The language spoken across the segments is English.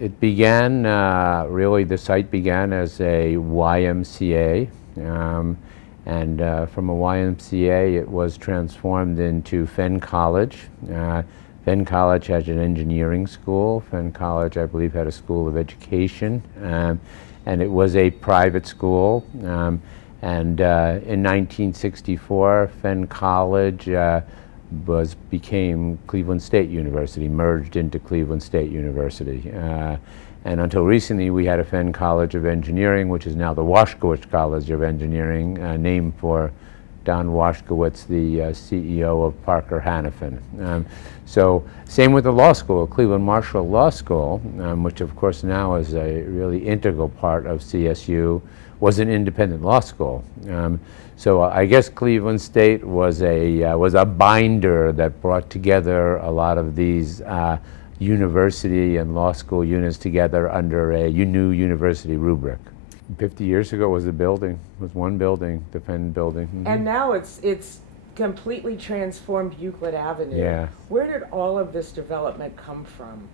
It began, really the site began as a YMCA, and from a YMCA it was transformed into Fenn College. Fenn College had an engineering school. Fenn College, I believe, had a school of education, and it was a private school. And in 1964, Fenn College became Cleveland State University, merged into Cleveland State University. And until recently, we had a Fenn College of Engineering, which is now the Washkowitz College of Engineering, named for Don Washkowitz, the CEO of Parker Hannifin. So same with the law school, Cleveland Marshall Law School, which of course now is a really integral part of CSU, was an independent law school. So I guess Cleveland State was a binder that brought together a lot of these university and law school units together under a new university rubric. 50 years ago was one building, the Fenn building. Mm-hmm. And now it's completely transformed Euclid Avenue. Yeah. Where did all of this development come from?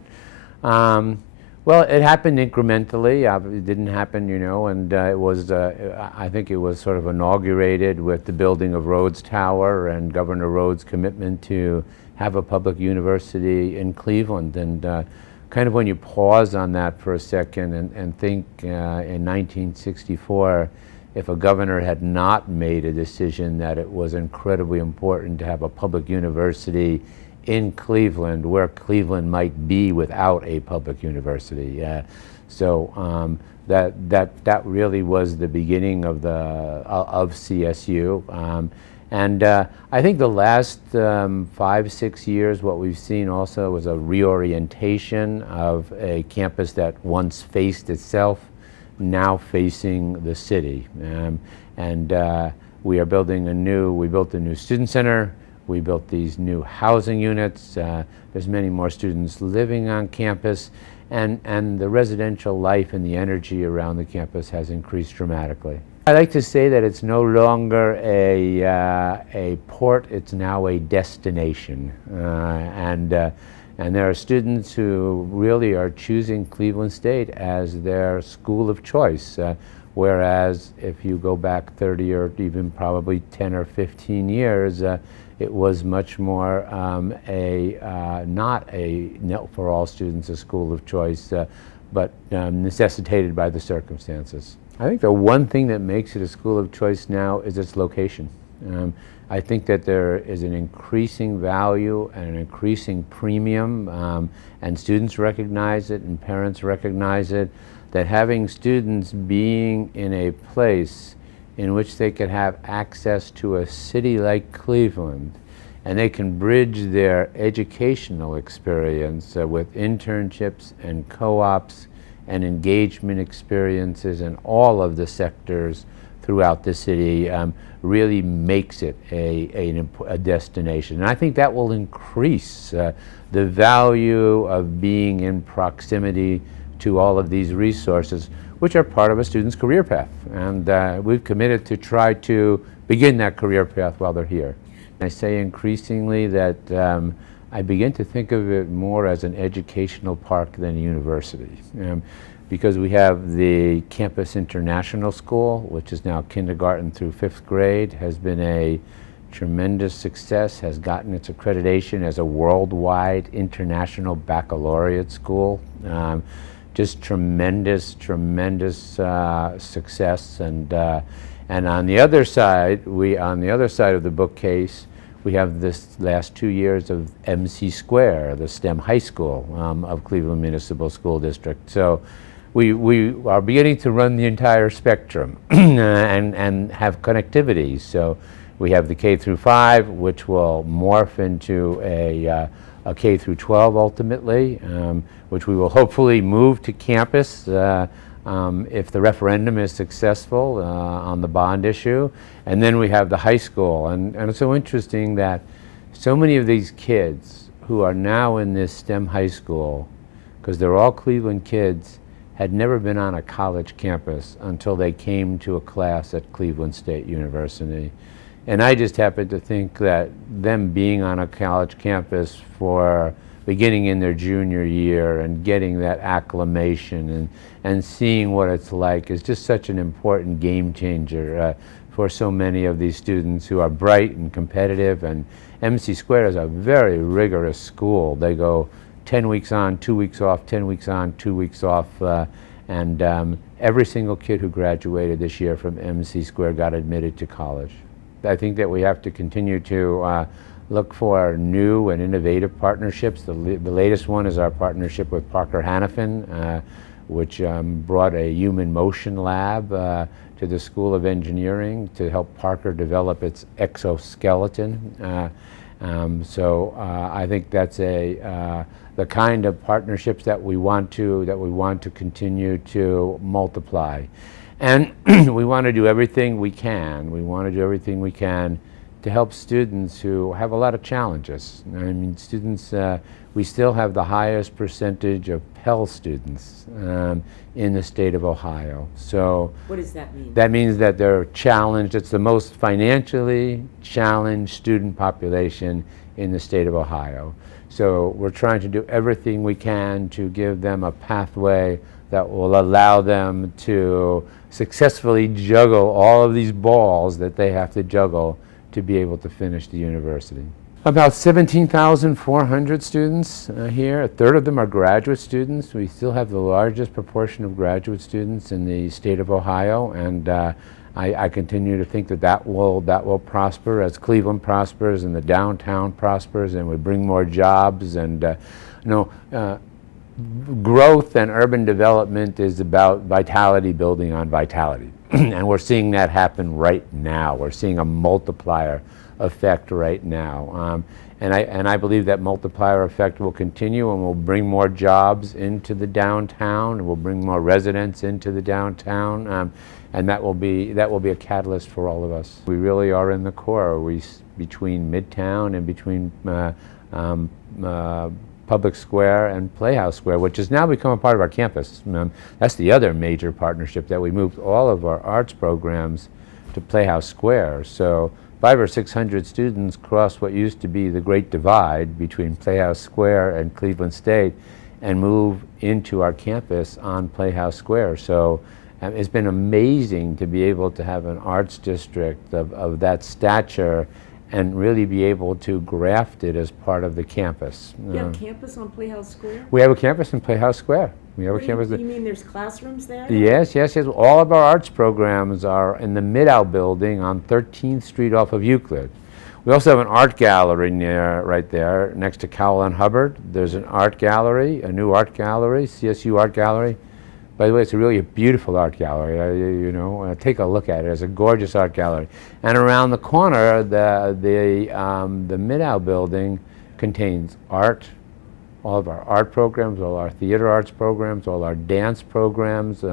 Well, it happened incrementally. It didn't happen, and it was, I think it was sort of inaugurated with the building of Rhodes Tower and Governor Rhodes' commitment to have a public university in Cleveland. And kind of when you pause on that for a second and think in 1964, if a governor had not made a decision that it was incredibly important to have a public university in Cleveland, where Cleveland might be without a public university. So that really was the beginning of CSU. And I think the last 5-6 years, what we've seen also was a reorientation of a campus that once faced itself, now facing the city. We built a new student center. We built these new housing units. There's many more students living on campus, and the residential life and the energy around the campus has increased dramatically. I like to say that it's no longer a port, it's now a destination. And there are students who really are choosing Cleveland State as their school of choice. Whereas if you go back 30 or even probably 10 or 15 years, it was much more not for all students a school of choice, but necessitated by the circumstances. I think the one thing that makes it a school of choice now is its location. I think that there is an increasing value and an increasing premium, and students recognize it and parents recognize it, that having students being in a place in which they could have access to a city like Cleveland, and they can bridge their educational experience with internships and co-ops and engagement experiences in all of the sectors throughout the city, really makes it a destination. And I think that will increase the value of being in proximity to all of these resources, which are part of a student's career path. And we've committed to try to begin that career path while they're here. I say increasingly that I begin to think of it more as an educational park than a university. Because we have the Campus International School, which is now kindergarten through 5th grade, has been a tremendous success, has gotten its accreditation as a worldwide international baccalaureate school. Just tremendous success. And on the other side, on the other side of the bookcase, we have this last 2 years of MC Square, the STEM high school of Cleveland Municipal School District. So we are beginning to run the entire spectrum and have connectivity. So we have the K through 5, which will morph into a K through 12 ultimately, which we will hopefully move to campus if the referendum is successful on the bond issue. And then we have the high school. And it's so interesting that so many of these kids who are now in this STEM high school, because they're all Cleveland kids, had never been on a college campus until they came to a class at Cleveland State University. And I just happen to think that them being on a college campus for beginning in their junior year and getting that acclimation and seeing what it's like is just such an important game changer for so many of these students who are bright and competitive. And MC Square is a very rigorous school. They go 10 weeks on, 2 weeks off, 10 weeks on, 2 weeks off. And every single kid who graduated this year from MC Square got admitted to college. I think that we have to continue to look for new and innovative partnerships. The latest one is our partnership with Parker Hannafin, which brought a human motion lab to the School of Engineering to help Parker develop its exoskeleton. So I think that's the kind of partnerships that we want to continue to multiply. And we want to do everything we can. We want to do everything we can to help students who have a lot of challenges. I mean, students, we still have the highest percentage of Pell students in the state of Ohio. So what does that mean? That means that they're challenged. It's the most financially challenged student population in the state of Ohio. So we're trying to do everything we can to give them a pathway that will allow them to successfully juggle all of these balls that they have to juggle to be able to finish the university. About 17,400 students here. A third of them are graduate students. We still have the largest proportion of graduate students in the state of Ohio, and I continue to think that will prosper as Cleveland prospers and the downtown prospers, and we bring more jobs. And growth and urban development is about vitality building on vitality. And we're seeing that happen right now. We're seeing a multiplier effect right now. And I believe that multiplier effect will continue and will bring more jobs into the downtown, and will bring more residents into the downtown. And that will be a catalyst for all of us. We really are in the core. Between Midtown and between Public Square and Playhouse Square, which has now become a part of our campus. That's the other major partnership, that we moved all of our arts programs to Playhouse Square. So 500 or 600 students cross what used to be the Great Divide between Playhouse Square and Cleveland State and move into our campus on Playhouse Square. So it's been amazing to be able to have an arts district of that stature and really be able to graft it as part of the campus. You have a campus on Playhouse Square? We have a campus in Playhouse Square. We have a campus. You mean there's classrooms there? Yes. All of our arts programs are in the Middow building on 13th Street off of Euclid. We also have an art gallery right there next to Cowell and Hubbard. There's an art gallery, a new art gallery, CSU Art Gallery. By the way, it's really a beautiful art gallery. Take a look at it. It's a gorgeous art gallery. And around the corner, the Middow building contains art, all of our art programs, all our theater arts programs, all our dance programs,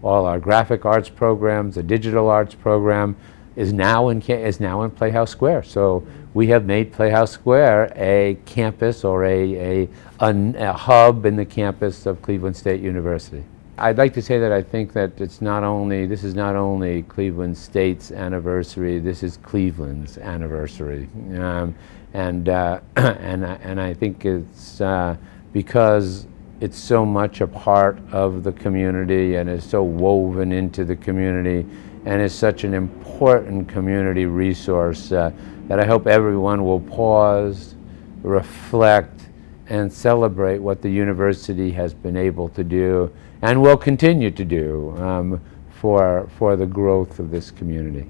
all our graphic arts programs. The digital arts program is now in Playhouse Square. So we have made Playhouse Square a campus, or a hub in the campus of Cleveland State University. I'd like to say that I think that this is not only Cleveland State's anniversary, this is Cleveland's anniversary. And I think it's because it's so much a part of the community and is so woven into the community and is such an important community resource that I hope everyone will pause, reflect, and celebrate what the university has been able to do and will continue to do for the growth of this community.